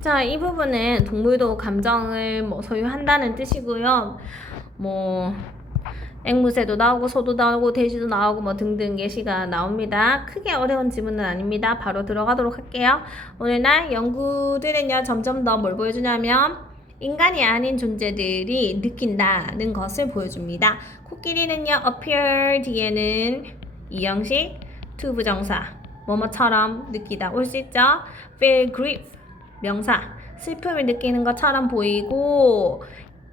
자, 이 부분은 동물도 감정을 뭐 소유한다는 뜻이고요. 뭐 앵무새도 나오고 소도 나오고 돼지도 나오고 뭐 등등 예시가 나옵니다. 크게 어려운 지문은 아닙니다. 바로 들어가도록 할게요. 오늘날 연구들은요 점점 더 뭘 보여주냐면 인간이 아닌 존재들이 느낀다는 것을 보여줍니다. 코끼리는요 appear 뒤에는 이 형식 to 부정사 뭐뭐처럼 느끼다 올 수 있죠. feel grief 명사 슬픔을 느끼는 것처럼 보이고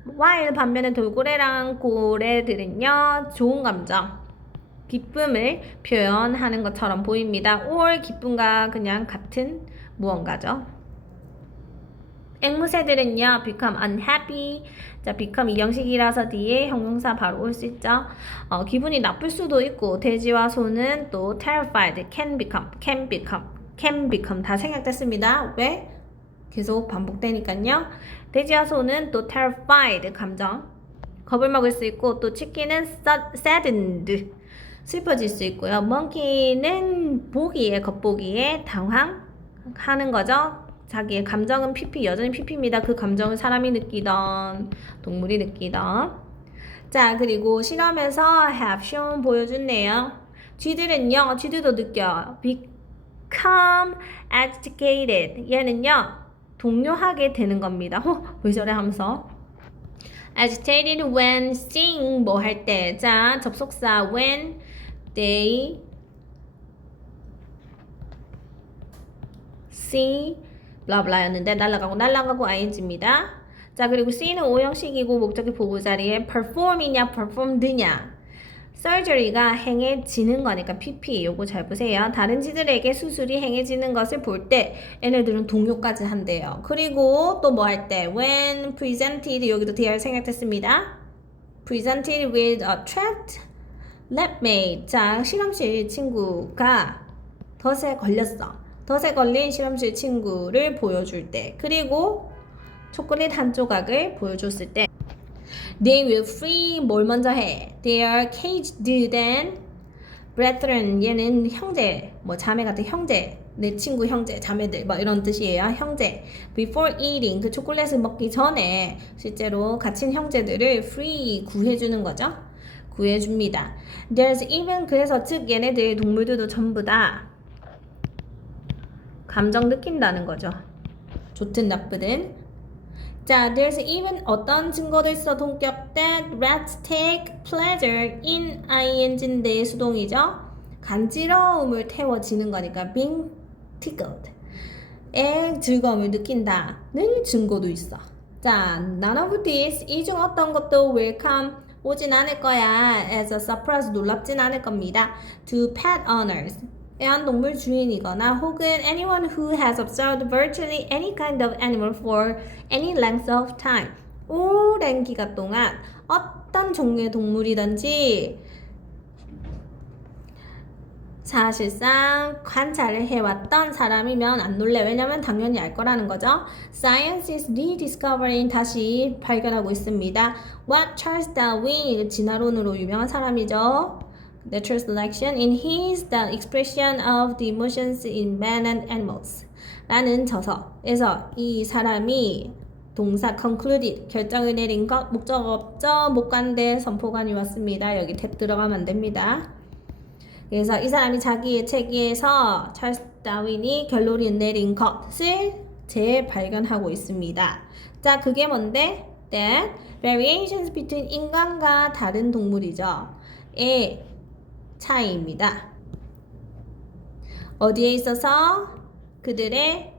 while 반면에 돌고래랑 고래들은요 좋은 감정 기쁨을 표현하는 것처럼 보입니다. or 기쁨과 그냥 같은 무언가죠. 앵무새들은요 become unhappy 자 become 이 형식이라서 뒤에 형용사 바로 올 수 있죠. 어, 기분이 나쁠 수도 있고 돼지와 소는 또 terrified can become can become can become 다 생략됐습니다. 왜? 계속 반복되니까요. 돼지와 소는 또 terrified 감정 겁을 먹을 수 있고 또 치킨은 sad- saddened 슬퍼질 수 있고요. monkey는 보기에 겉보기에 당황하는 거죠. 자기의 감정은 PP 여전히 PP입니다. 그 감정을 사람이 느끼던 동물이 느끼던 자 그리고 실험에서 have shown 보여줬네요. 쥐들은요 쥐들도 느껴 become agitated 얘는요 동요하게 되는 겁니다. 어, 왜 저래 하면서 agitated when seeing 뭐 할 때. 자, 접속사 when they see 블라블라였는데 날아가고 날아가고 ing입니다. 자, 그리고 see는 오형식이고 목적이 보고 자리에 perform이냐 performed냐 surgery가 행해지는 거니까 pp 요거 잘 보세요. 다른 쥐들에게 수술이 행해지는 것을 볼 때 얘네들은 동요까지 한대요. 그리고 또 뭐 할 때 when presented 여기도 dr 생략됐습니다. presented with a trapped labmate 자 실험실 친구가 덫에 걸렸어. 덫에 걸린 실험실 친구를 보여줄 때 그리고 초콜릿 한 조각을 보여줬을 때 They will free 뭘 먼저 해? They are caged then brethren 얘는 형제 뭐 자매 같은 형제 내 친구 형제 자매들 뭐 이런 뜻이에요. 형제. Before eating 그 초콜릿을 먹기 전에 실제로 갇힌 형제들을 free 구해주는 거죠. 구해줍니다. There's even 그래서 즉 얘네들 동물들도 전부 다 감정 느낀다는 거죠. 좋든 나쁘든 자, there's even 어떤 증거도 있어 동격 that rats take pleasure in ing인데 수동이죠. 간지러움을 태워지는 거니까 being tickled. 의 즐거움을 느낀다는 증거도 있어. 자, none of these 이 중 어떤 것도 will come 오진 않을 거야. as a surprise 놀랍진 않을 겁니다. to pet owners 애완동물 주인이거나 혹은 anyone who has observed virtually any kind of animal for any length of time. 오랜 기간 동안 어떤 종류의 동물이든지 사실상 관찰을 해왔던 사람이면 안 놀래. 왜냐면 당연히 알 거라는 거죠. Science is rediscovering 다시 발견하고 있습니다. What Charles Darwin 진화론으로 유명한 사람이죠. Natural selection in his the expression of the emotions in men and animals. 라는 저서에서 이 사람이 동사 concluded 결정을 내린 것 목적 없죠 목관대 선포관이 왔습니다. 여기 탭 들어가면 안 됩니다. 그래서 이 사람이 자기의 책에서 찰스 다윈이 결론을 내린 것을 재발견하고 있습니다. 자, 그게 뭔데? That variations between 인간과 다른 동물이죠. 의 차이입니다. 어디에 있어서 그들의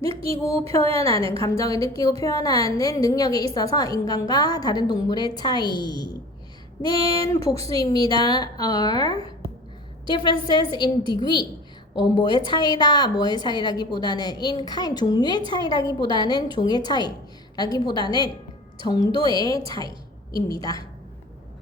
느끼고 표현하는 감정을 느끼고 표현하는 능력에 있어서 인간과 다른 동물의 차이는 복수입니다. are differences in degree. 어, 뭐의 차이다, 뭐의 차이라기보다는 in kind, 종류의 차이라기보다는 종의 차이라기보다는 정도의 차이입니다.